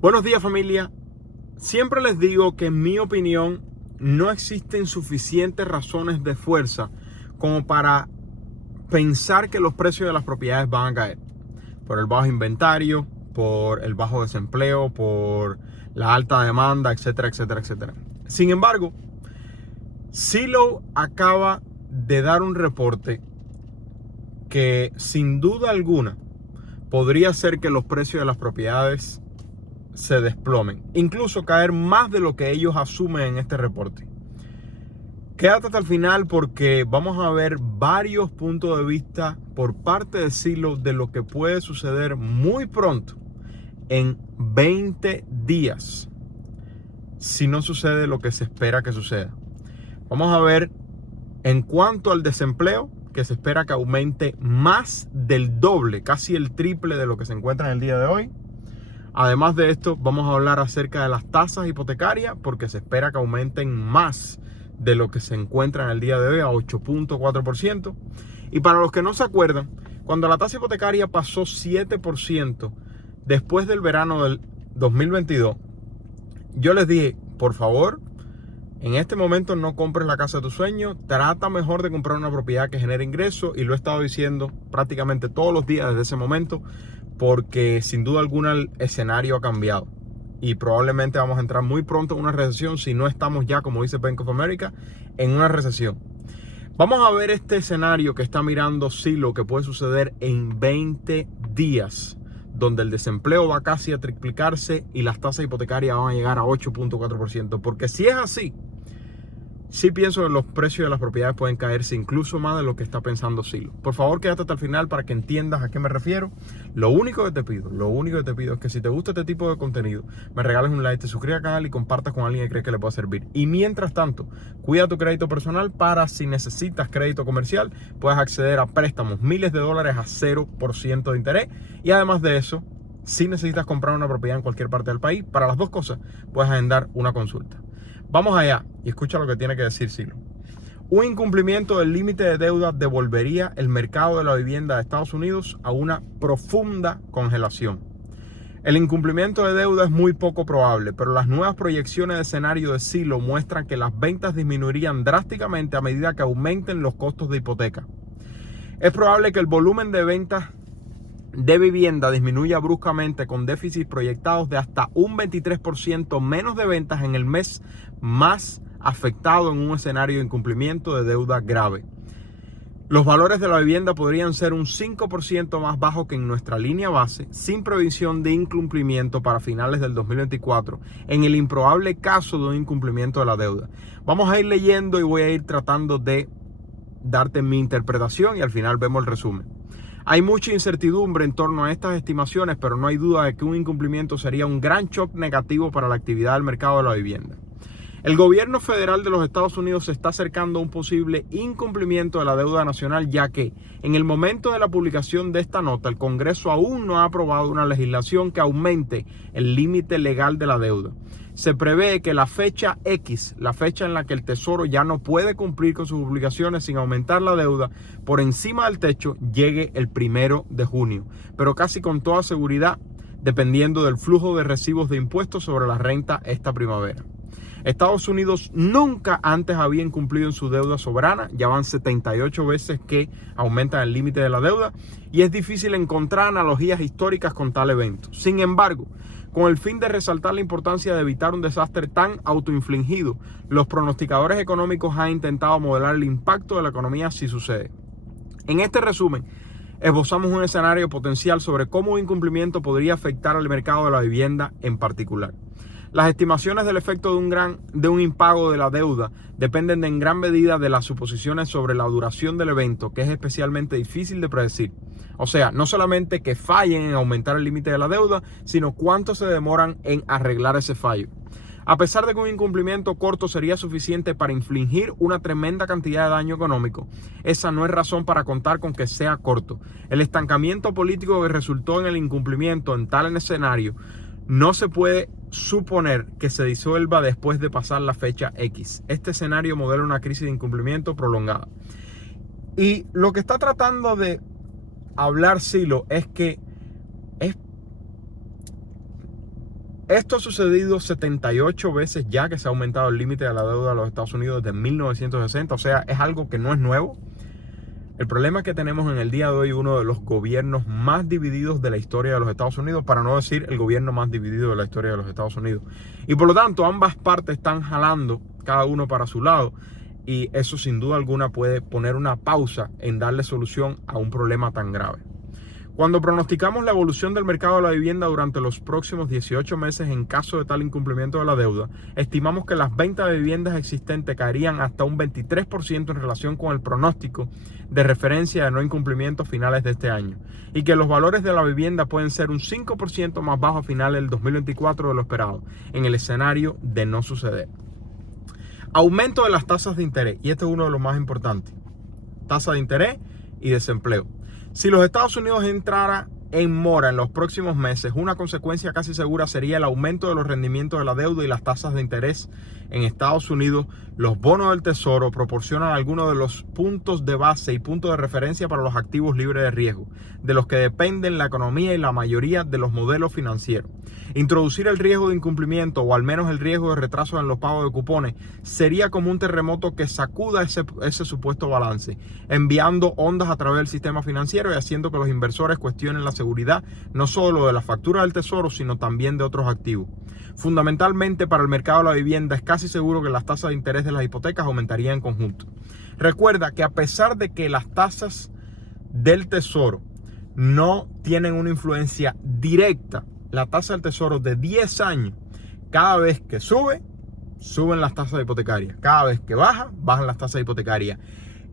Buenos días, familia. Siempre les digo que en mi opinión no existen suficientes razones de fuerza como para pensar que los precios de las propiedades van a caer. Por el bajo inventario, por el bajo desempleo, por la alta demanda, etcétera, etcétera, etcétera. Sin embargo, Zillow acaba de dar un reporte que sin duda alguna podría hacer que los precios de las propiedades se desplomen, incluso caer más de lo que ellos asumen en este reporte. Quédate hasta el final porque vamos a ver varios puntos de vista por parte de Zillow de lo que puede suceder muy pronto, en 20 días, si no sucede lo que se espera que suceda. Vamos a ver en cuanto al desempleo, que se espera que aumente más del doble, casi el triple de lo que se encuentra en el día de hoy. Además de esto, vamos a hablar acerca de las tasas hipotecarias porque se espera que aumenten más de lo que se encuentra en el día de hoy, a 8.4%. Y para los que no se acuerdan, cuando la tasa hipotecaria pasó 7% después del verano del 2022, yo les dije, por favor, en este momento no compres la casa de tus sueños, trata mejor de comprar una propiedad que genere ingresos, y lo he estado diciendo prácticamente todos los días desde ese momento, porque sin duda alguna el escenario ha cambiado y probablemente vamos a entrar muy pronto en una recesión, si no estamos ya, como dice Bank of America, en una recesión. Vamos a ver este escenario que está mirando Zillow que puede suceder en 20 días, donde el desempleo va casi a triplicarse y las tasas hipotecarias van a llegar a 8.4%, porque si es así, sí pienso que los precios de las propiedades pueden caerse incluso más de lo que está pensando Zillow. Por favor, quédate hasta el final para que entiendas a qué me refiero. Lo único que te pido es que si te gusta este tipo de contenido, me regales un like, te suscribas al canal y compartas con alguien que crees que le pueda servir. Y mientras tanto, cuida tu crédito personal para, si necesitas crédito comercial, puedas acceder a préstamos miles de dólares a 0% de interés. Y además de eso, si necesitas comprar una propiedad en cualquier parte del país, para las dos cosas, puedes agendar una consulta. Vamos allá y escucha lo que tiene que decir Zillow. Un incumplimiento del límite de deuda devolvería el mercado de la vivienda de Estados Unidos a una profunda congelación. El incumplimiento de deuda es muy poco probable, pero las nuevas proyecciones de escenario de Zillow muestran que las ventas disminuirían drásticamente a medida que aumenten los costos de hipoteca. Es probable que el volumen de ventas de vivienda disminuya bruscamente, con déficits proyectados de hasta un 23% menos de ventas en el mes más afectado en un escenario de incumplimiento de deuda grave. Los valores de la vivienda podrían ser un 5% más bajos que en nuestra línea base, sin previsión de incumplimiento para finales del 2024, en el improbable caso de un incumplimiento de la deuda. Vamos a ir leyendo y voy a ir tratando de darte mi interpretación y al final vemos el resumen. Hay mucha incertidumbre en torno a estas estimaciones, pero no hay duda de que un incumplimiento sería un gran shock negativo para la actividad del mercado de la vivienda. El gobierno federal de los Estados Unidos se está acercando a un posible incumplimiento de la deuda nacional, ya que en el momento de la publicación de esta nota, el Congreso aún no ha aprobado una legislación que aumente el límite legal de la deuda. Se prevé que la fecha X, la fecha en la que el Tesoro ya no puede cumplir con sus obligaciones sin aumentar la deuda por encima del techo, llegue el 1 de junio, pero casi con toda seguridad, dependiendo del flujo de recibos de impuestos sobre la renta esta primavera. Estados Unidos nunca antes había incumplido en su deuda soberana, ya van 78 veces que aumentan el límite de la deuda y es difícil encontrar analogías históricas con tal evento. Sin embargo, con el fin de resaltar la importancia de evitar un desastre tan autoinfligido, los pronosticadores económicos han intentado modelar el impacto de la economía si sucede. En este resumen, esbozamos un escenario potencial sobre cómo un incumplimiento podría afectar al mercado de la vivienda en particular. Las estimaciones del efecto de un impago de la deuda dependen en gran medida de las suposiciones sobre la duración del evento, que es especialmente difícil de predecir. O sea, no solamente que fallen en aumentar el límite de la deuda, sino cuánto se demoran en arreglar ese fallo. A pesar de que un incumplimiento corto sería suficiente para infligir una tremenda cantidad de daño económico, esa no es razón para contar con que sea corto. El estancamiento político que resultó en el incumplimiento en tal escenario no se puede suponer que se disuelva después de pasar la fecha X. Este escenario modela una crisis de incumplimiento prolongada. Y lo que está tratando de hablar Zillow es que Esto ha sucedido 78 veces ya que se ha aumentado el límite de la deuda de los Estados Unidos desde 1960. O sea, es algo que no es nuevo. El problema es que tenemos en el día de hoy uno de los gobiernos más divididos de la historia de los Estados Unidos, para no decir el gobierno más dividido de la historia de los Estados Unidos. Y por lo tanto, ambas partes están jalando cada uno para su lado. Y eso sin duda alguna puede poner una pausa en darle solución a un problema tan grave. Cuando pronosticamos la evolución del mercado de la vivienda durante los próximos 18 meses en caso de tal incumplimiento de la deuda, estimamos que las ventas de viviendas existentes caerían hasta un 23% en relación con el pronóstico de referencia de no incumplimiento a finales de este año, y que los valores de la vivienda pueden ser un 5% más bajo a finales del 2024 de lo esperado, en el escenario de no suceder. Aumento de las tasas de interés, y este es uno de los más importantes: tasa de interés y desempleo. Si los Estados Unidos entrara en mora en los próximos meses, una consecuencia casi segura sería el aumento de los rendimientos de la deuda y las tasas de interés en Estados Unidos. Los bonos del Tesoro proporcionan algunos de los puntos de base y puntos de referencia para los activos libres de riesgo, de los que dependen la economía y la mayoría de los modelos financieros. Introducir el riesgo de incumplimiento, o al menos el riesgo de retraso en los pagos de cupones, sería como un terremoto que sacuda ese supuesto balance, enviando ondas a través del sistema financiero y haciendo que los inversores cuestionen la seguridad no solo de la factura del Tesoro, sino también de otros activos. Fundamentalmente, para el mercado de la vivienda es casi seguro que las tasas de interés de las hipotecas aumentarían en conjunto. Recuerda que a pesar de que las tasas del Tesoro no tienen una influencia directa, la tasa del Tesoro de 10 años, cada vez que sube, suben las tasas hipotecarias. Cada vez que baja, bajan las tasas hipotecarias.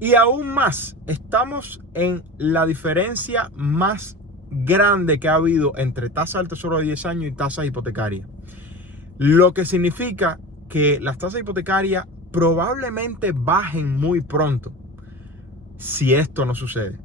Y aún más, estamos en la diferencia más grande que ha habido entre tasa del Tesoro de 10 años y tasas hipotecarias. Lo que significa que las tasas hipotecarias probablemente bajen muy pronto si esto no sucede.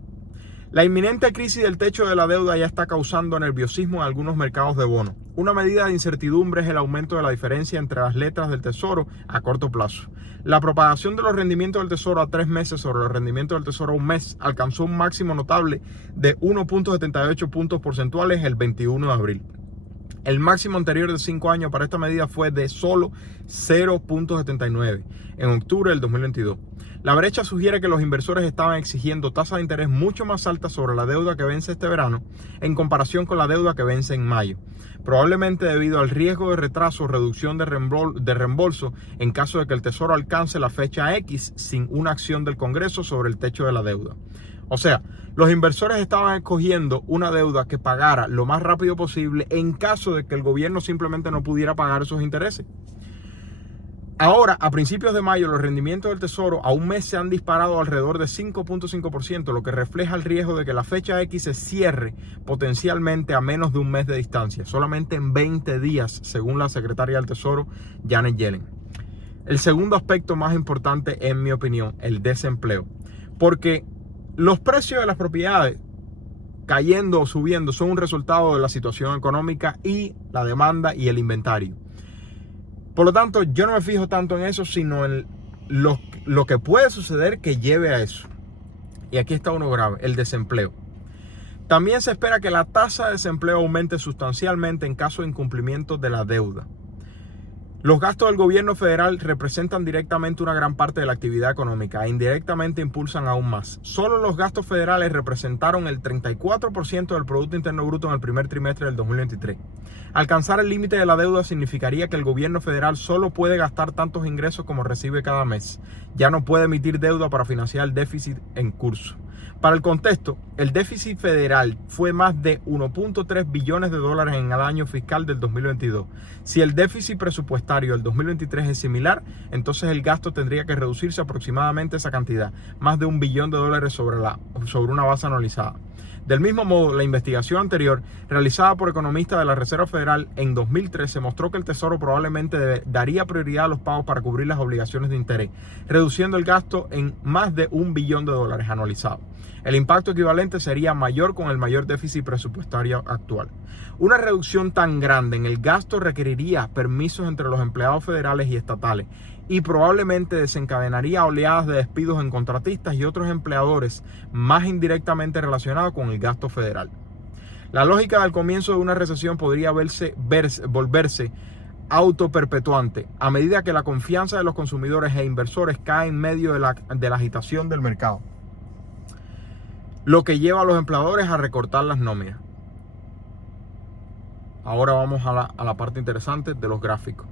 La inminente crisis del techo de la deuda ya está causando nerviosismo en algunos mercados de bonos. Una medida de incertidumbre es el aumento de la diferencia entre las letras del Tesoro a corto plazo. La propagación de los rendimientos del Tesoro a 3 meses sobre los rendimientos del Tesoro a un mes alcanzó un máximo notable de 1.78 puntos porcentuales el 21 de abril. El máximo anterior de 5 años para esta medida fue de solo 0.79 en octubre del 2022. La brecha sugiere que los inversores estaban exigiendo tasas de interés mucho más altas sobre la deuda que vence este verano en comparación con la deuda que vence en mayo, probablemente debido al riesgo de retraso o reducción de reembolso en caso de que el Tesoro alcance la fecha X sin una acción del Congreso sobre el techo de la deuda. O sea, los inversores estaban escogiendo una deuda que pagara lo más rápido posible en caso de que el gobierno simplemente no pudiera pagar esos intereses. Ahora, a principios de mayo, los rendimientos del Tesoro a un mes se han disparado alrededor de 5.5%, lo que refleja el riesgo de que la fecha X se cierre potencialmente a menos de un mes de distancia, solamente en 20 días, según la secretaria del Tesoro, Janet Yellen. El segundo aspecto más importante, en mi opinión, el desempleo. Porque los precios de las propiedades cayendo o subiendo son un resultado de la situación económica y la demanda y el inventario. Por lo tanto, yo no me fijo tanto en eso, sino en lo que puede suceder que lleve a eso. Y aquí está uno grave, el desempleo. También se espera que la tasa de desempleo aumente sustancialmente en caso de incumplimiento de la deuda. Los gastos del gobierno federal representan directamente una gran parte de la actividad económica e indirectamente impulsan aún más. Solo los gastos federales representaron el 34% del Producto Interno Bruto en el primer trimestre del 2023. Alcanzar el límite de la deuda significaría que el gobierno federal solo puede gastar tantos ingresos como recibe cada mes. Ya no puede emitir deuda para financiar el déficit en curso. Para el contexto, el déficit federal fue más de 1.3 billones de dólares en el año fiscal del 2022. Si el déficit presupuestario del 2023 es similar, entonces el gasto tendría que reducirse aproximadamente esa cantidad, más de $1 billón sobre una base anualizada. Del mismo modo, la investigación anterior, realizada por economistas de la Reserva Federal en 2013, mostró que el Tesoro probablemente daría prioridad a los pagos para cubrir las obligaciones de interés, reduciendo el gasto en más de $1 billón anualizado. El impacto equivalente sería mayor con el mayor déficit presupuestario actual. Una reducción tan grande en el gasto requeriría permisos entre los empleados federales y estatales y probablemente desencadenaría oleadas de despidos en contratistas y otros empleadores más indirectamente relacionados con el gasto federal. La lógica del comienzo de una recesión podría volverse autoperpetuante a medida que la confianza de los consumidores e inversores cae en medio de la agitación del mercado, lo que lleva a los empleadores a recortar las nóminas. Ahora vamos a la parte interesante de los gráficos.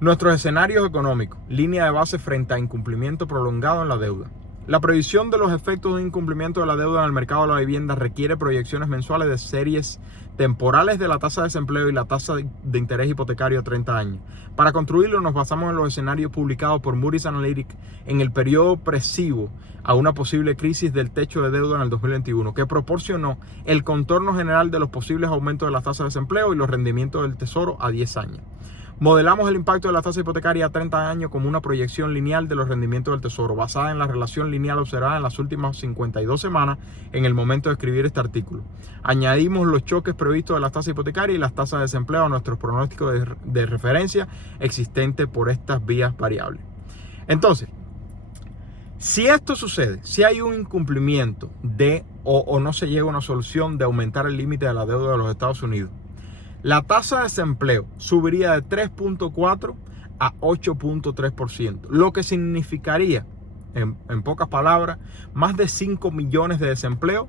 Nuestros escenarios económicos, línea de base frente a incumplimiento prolongado en la deuda. La previsión de los efectos de un incumplimiento de la deuda en el mercado de la vivienda requiere proyecciones mensuales de series temporales de la tasa de desempleo y la tasa de interés hipotecario a 30 años. Para construirlo nos basamos en los escenarios publicados por Moody's Analytics en el periodo presivo a una posible crisis del techo de deuda en el 2021, que proporcionó el contorno general de los posibles aumentos de la tasa de desempleo y los rendimientos del tesoro a 10 años. Modelamos el impacto de la tasa hipotecaria a 30 años como una proyección lineal de los rendimientos del tesoro, basada en la relación lineal observada en las últimas 52 semanas en el momento de escribir este artículo. Añadimos los choques previstos de las tasas hipotecarias y las tasas de desempleo a nuestros pronósticos de referencia existentes por estas vías variables. Entonces, si esto sucede, si hay un incumplimiento o no se llega a una solución de aumentar el límite de la deuda de los Estados Unidos, la tasa de desempleo subiría de 3.4 a 8.3%, lo que significaría, en pocas palabras, más de 5 millones de desempleo,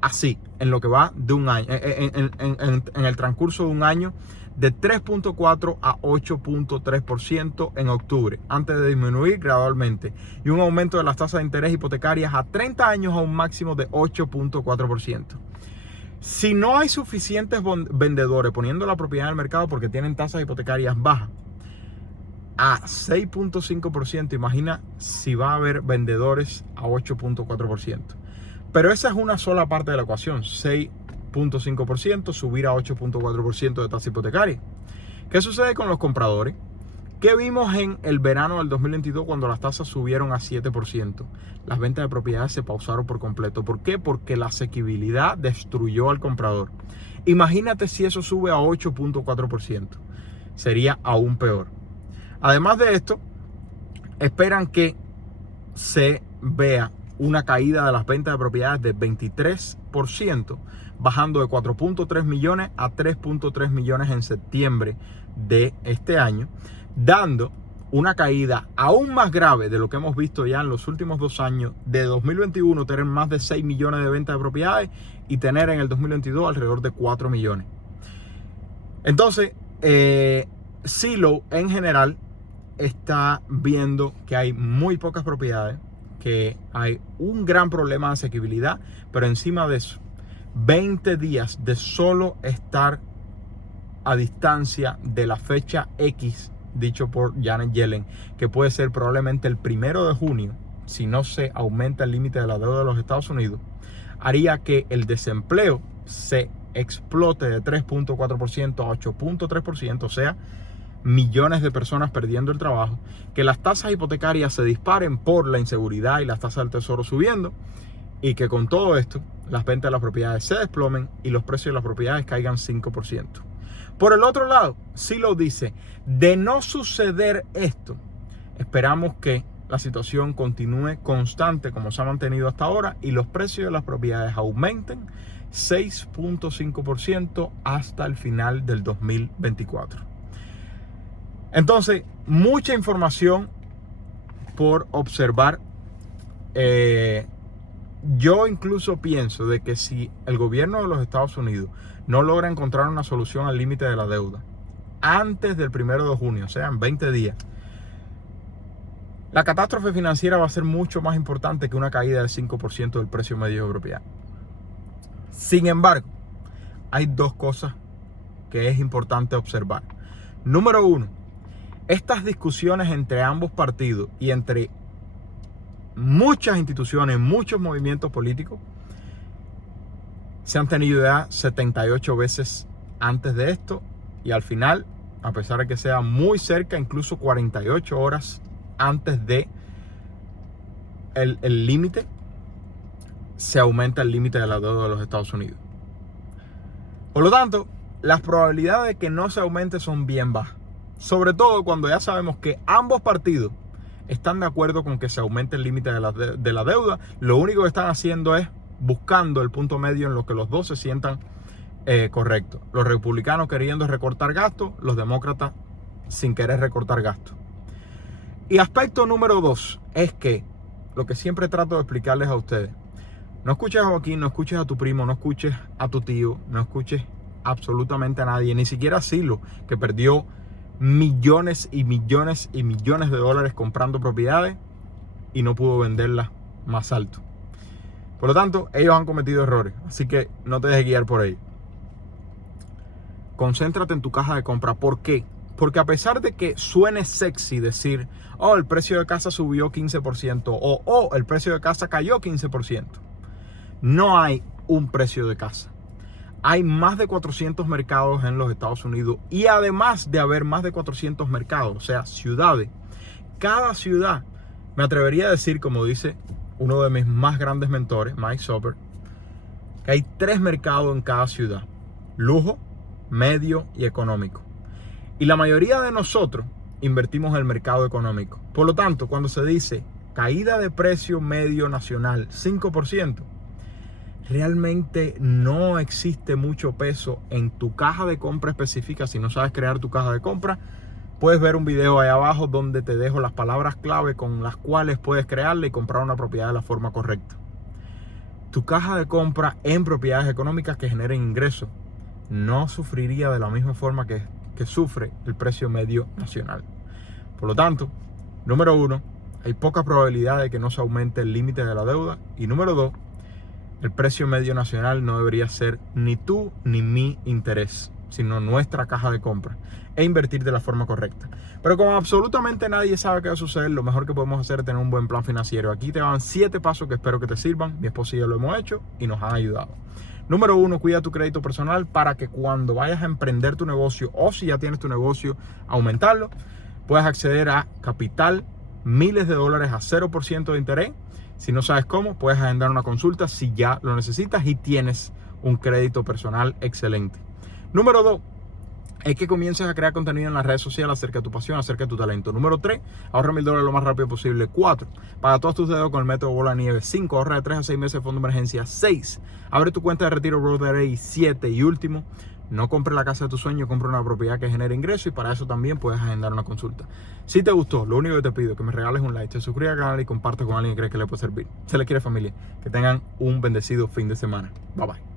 así, en lo que va de un año, en el transcurso de un año, de 3.4 a 8.3% en octubre, antes de disminuir gradualmente, y un aumento de las tasas de interés hipotecarias a 30 años a un máximo de 8.4%. Si no hay suficientes vendedores poniendo la propiedad en el mercado porque tienen tasas hipotecarias bajas a 6.5%, imagina si va a haber vendedores a 8.4%. Pero esa es una sola parte de la ecuación, 6.5% subir a 8.4% de tasa hipotecaria. ¿Qué sucede con los compradores? ¿Qué vimos en el verano del 2022 cuando las tasas subieron a 7%? Las ventas de propiedades se pausaron por completo. ¿Por qué? Porque la asequibilidad destruyó al comprador. Imagínate si eso sube a 8.4%. Sería aún peor. Además de esto, esperan que se vea una caída de las ventas de propiedades de 23%, bajando de 4.3 millones a 3.3 millones en septiembre de este año, dando una caída aún más grave de lo que hemos visto ya en los últimos 2 años, de 2021 tener más de 6 millones de ventas de propiedades y tener en el 2022 alrededor de 4 millones. Entonces, Zillow en general está viendo que hay muy pocas propiedades, que hay un gran problema de asequibilidad, pero encima de eso, 20 días de solo estar a distancia de la fecha X, dicho por Janet Yellen, que puede ser probablemente el 1 de junio, si no se aumenta el límite de la deuda de los Estados Unidos, haría que el desempleo se explote de 3.4% a 8.3%, o sea, millones de personas perdiendo el trabajo, que las tasas hipotecarias se disparen por la inseguridad y las tasas del tesoro subiendo, y que con todo esto las ventas de las propiedades se desplomen y los precios de las propiedades caigan 5%. Por el otro lado, Zillow dice, de no suceder esto, esperamos que la situación continúe constante como se ha mantenido hasta ahora y los precios de las propiedades aumenten 6.5% hasta el final del 2024. Entonces, mucha información por observar. Yo incluso pienso de que si el gobierno de los Estados Unidos no logra encontrar una solución al límite de la deuda antes del 1 de junio, o sea, en 20 días, la catástrofe financiera va a ser mucho más importante que una caída del 5% del precio medio de propiedad. Sin embargo, hay 2 cosas que es importante observar. Número 1, estas discusiones entre ambos partidos y entre muchas instituciones, muchos movimientos políticos, se han tenido ya 78 veces antes de esto y al final, a pesar de que sea muy cerca, incluso 48 horas antes de el límite, se aumenta el límite de la deuda de los Estados Unidos. Por lo tanto, las probabilidades de que no se aumente son bien bajas, sobre todo cuando ya sabemos que ambos partidos están de acuerdo con que se aumente el límite de la deuda. Lo único que están haciendo es buscando el punto medio en lo que los dos se sientan correcto. Los republicanos queriendo recortar gastos, los demócratas sin querer recortar gastos. Y aspecto número 2 es que, lo que siempre trato de explicarles a ustedes, no escuches a Joaquín, no escuches a tu primo, no escuches a tu tío, no escuches absolutamente a nadie, ni siquiera a Silo, que perdió millones y millones y millones de dólares comprando propiedades y no pudo venderlas más alto. Por lo tanto, ellos han cometido errores, así que no te dejes guiar por ellos. Concéntrate en tu caja de compra. ¿Por qué? Porque a pesar de que suene sexy decir, oh, el precio de casa subió 15% o oh, el precio de casa cayó 15%, no hay un precio de casa. Hay más de 400 mercados en los Estados Unidos y además de haber más de 400 mercados, o sea, ciudades, cada ciudad, me atrevería a decir, como dice uno de mis más grandes mentores, Mike Soper, que hay 3 mercados en cada ciudad: lujo, medio y económico. Y la mayoría de nosotros invertimos en el mercado económico. Por lo tanto, cuando se dice caída de precio medio nacional 5%, realmente no existe mucho peso en tu caja de compra específica. Si no sabes crear tu caja de compra, puedes ver un video ahí abajo donde te dejo las palabras clave con las cuales puedes crearla y comprar una propiedad de la forma correcta. Tu caja de compra en propiedades económicas que generen ingresos no sufriría de la misma forma que sufre el precio medio nacional. Por lo tanto, número 1, hay poca probabilidad de que no se aumente el límite de la deuda. Y número 2, el precio medio nacional no debería ser ni tú ni mi interés, sino nuestra caja de compra, e invertir de la forma correcta. Pero como absolutamente nadie sabe qué va a suceder, lo mejor que podemos hacer es tener un buen plan financiero. Aquí te van 7 pasos que espero que te sirvan. Mi esposa y yo lo hemos hecho y nos han ayudado. Número 1, cuida tu crédito personal para que cuando vayas a emprender tu negocio, o si ya tienes tu negocio, aumentarlo, puedas acceder a capital, miles de dólares a 0% de interés. Si no sabes cómo, puedes agendar una consulta si ya lo necesitas y tienes un crédito personal excelente. Número 2, es que comiences a crear contenido en las redes sociales acerca de tu pasión, acerca de tu talento. Número 3, ahorra $1,000 lo más rápido posible. 4, paga todos tus deudas con el método bola de nieve. 5, ahorra de 3 a 6 meses de fondo de emergencia. 6, abre tu cuenta de retiro Roth IRA. Y 7 y último, no compre la casa de tu sueño, compra una propiedad que genere ingreso, y para eso también puedes agendar una consulta. Si te gustó, lo único que te pido es que me regales un like, te suscribas al canal y compartas con alguien que crees que le puede servir. Se le quiere, familia. Que tengan un bendecido fin de semana. Bye bye.